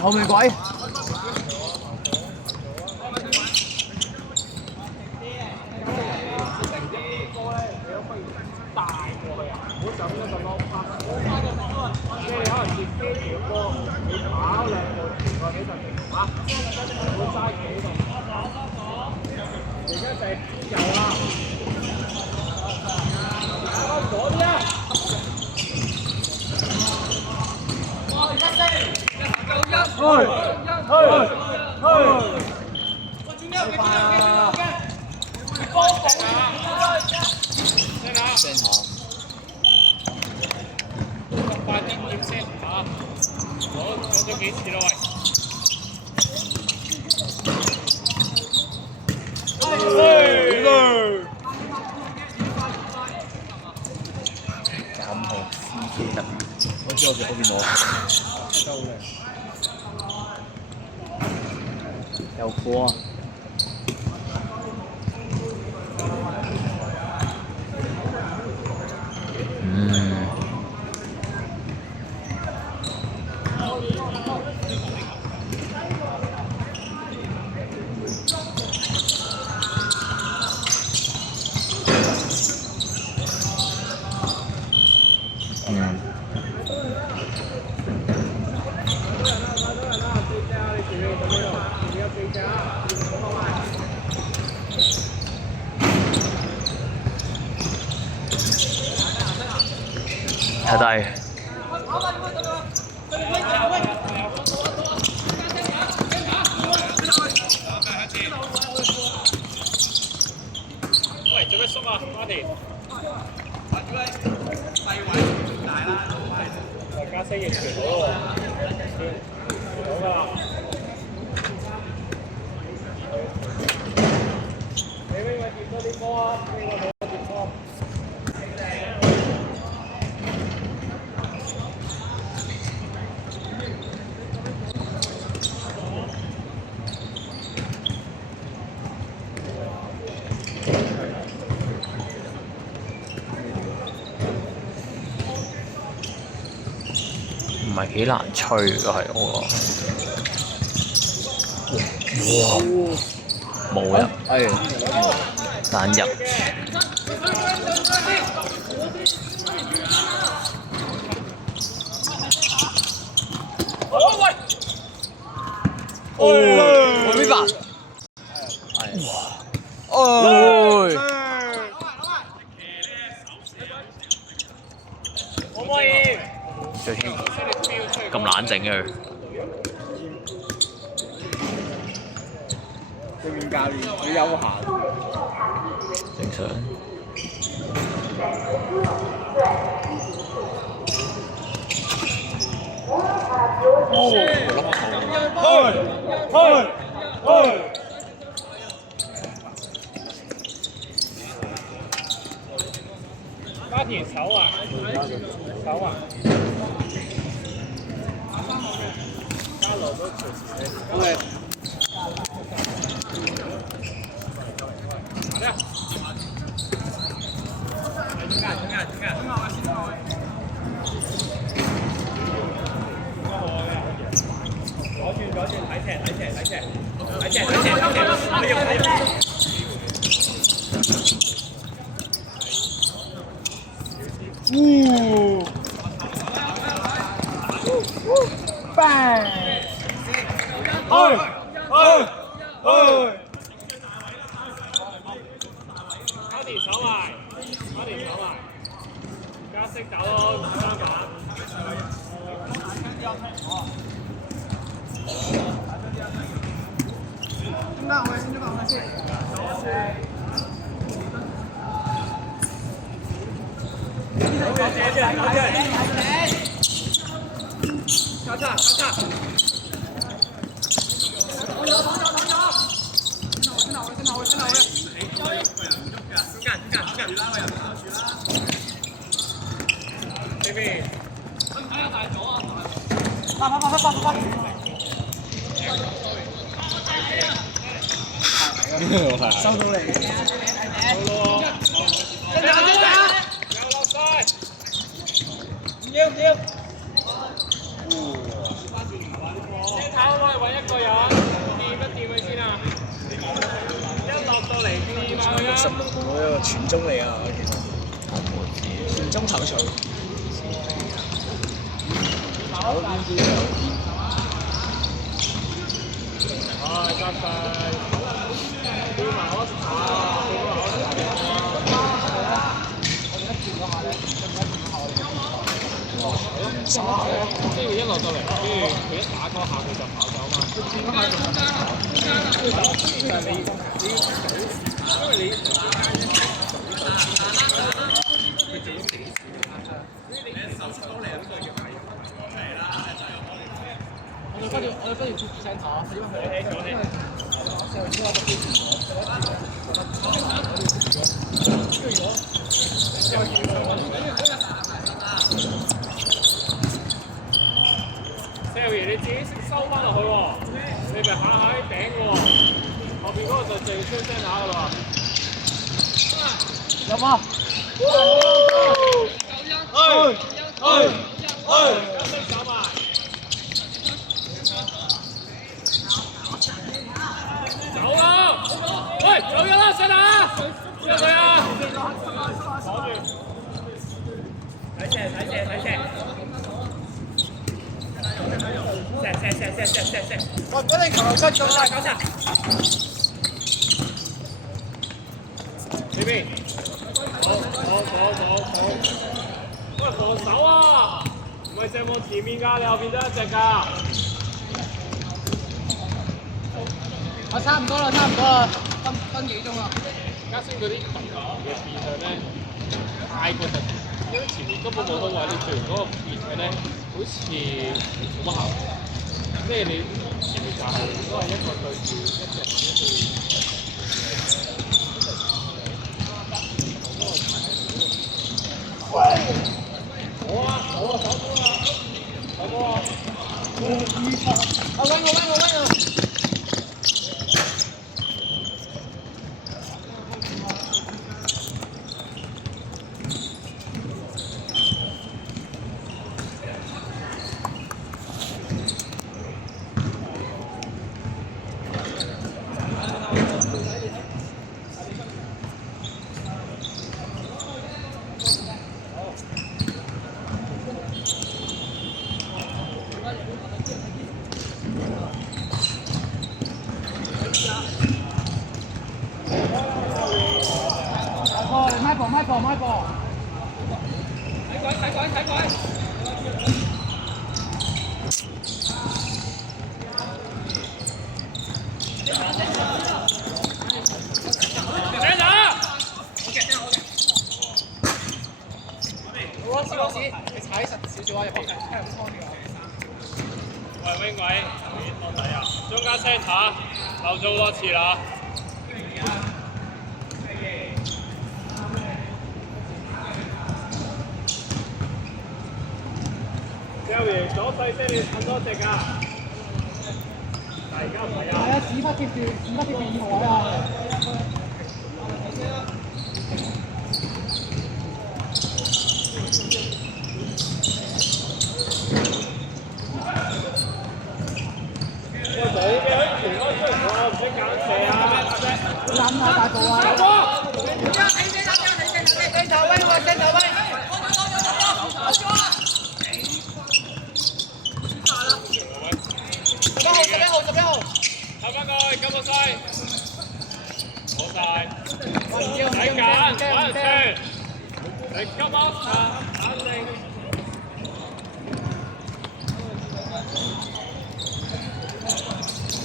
後面鬼。快啲點先嚇！攞咗幾次啦喂！3號 CJW，我知我見到。有貨啊！太低。喂，做咩縮啊，媽哋？大家識認傳到喎，好㗎啦。你邊位掂多啲波啊？邊個冇掂波？唔係幾難吹㗎係我。哇！冇入，但入。哦！邊把？哇！可唔可以？咁冷靜嘅佢。對面教練好悠閒。正常。加田手啊！手啊！加羅都隨時你。左轉睇斜，bang！加田手埋，加識走咯，3把。交叉！baby，收到嚟。有落晒，唔要。熟嗰個傳中嚟啊，其實傳中頭錘。得晒，標埋我查，即係佢一落到嚟，跟住佢一打嗰下佢就跑走嘛。因為你我哋不如接聲頭，因為Sally 你自己識收翻落去喎，你咪下下啲頂喎，後邊嗰個就淨出聲下噶啦。入啊！走埋。走啦！喂，走咗啦，上嚟啊！上嚟啊！攞住。睇射。射！我嗰啲球出咗啦，搞錯。呢邊。好。喂，防守啊！唔係射往前面㗎，你後邊得一隻㗎。差唔多啦，分幾鐘啦。加先嗰啲球嘅變向咧，太過突然，因為前面根本冇空位，你做完嗰個變向咧，好似冇乜效果。即係你前面就係都係一個對住一隻。好啊！手波啊！我温。Michael。睇鬼！好啊，試，你踩實少少啊，入邊，睇唔錯嘅。喂 wing 位，落底啊！中間 centre 漏咗好多次啦。Sally 左細聲，你瞓多隻㗎。但係而家唔係啊。係啊，屎忽貼住2號啊！喂，冇嘅，全安雖然我唔識揀射啊，諗下大步啊！大步！11號，投翻過去，金個西，好晒，唔使揀，玩人先，你金啊，肯定。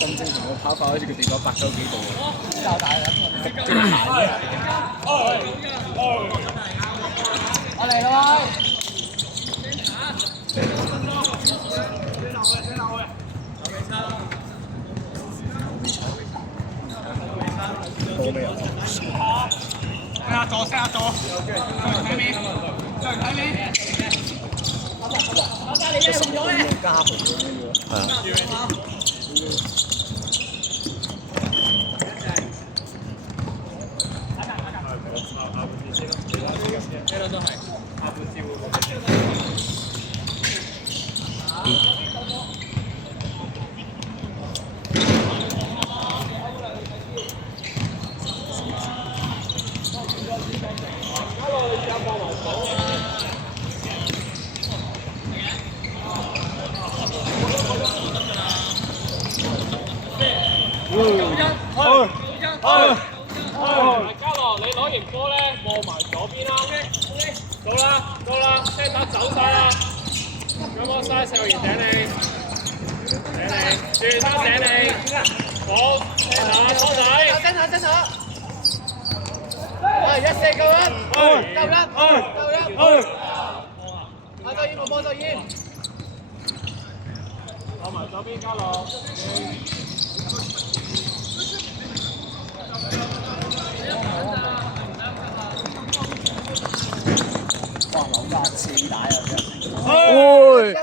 咁正常嘅跑法好似佢跌咗8周幾度喎，較大啦，我嚟啦到未啊？射下左，睇面，加紅咁樣嘅。係啊。呢度都係下半招波咧望埋左邊啦。到啦，到啦，聲打走晒啦。有冇嘥石頭賢頂你？頂你，轉身頂你。好，聲打拖底。真下。喂，一四夠啦，夠啦。阿周燕冇幫周燕。攞埋左邊交落。哇！樓價似打啊真係。喂！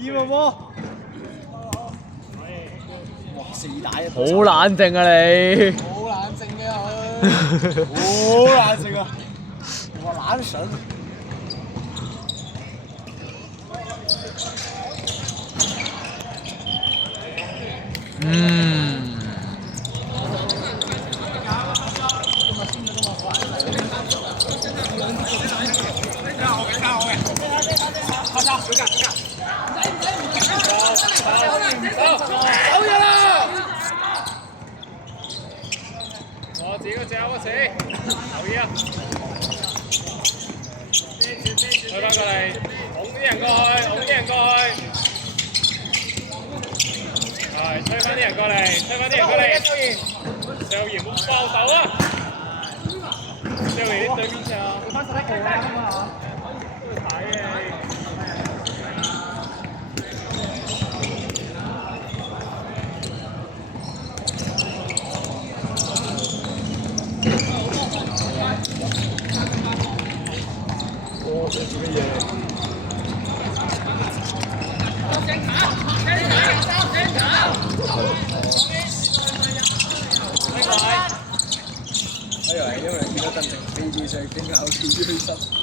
二個波。哇！四打啊！好冷靜啊你！好冷靜嘅佢。好冷靜啊！哇！冷神。走嘢啦！我自己個隻我死，留意啊！推翻過嚟，拱啲人過去，拱啲人過去。係，推翻啲人過嚟，推翻啲人過嚟。邵賢冇爆手啊！邵賢對邊場？翻11號啦咁啊！睇嘅。我做乜嘢？我以為因為見到鄧晴飛啲，所以驚訝好似啲虛心。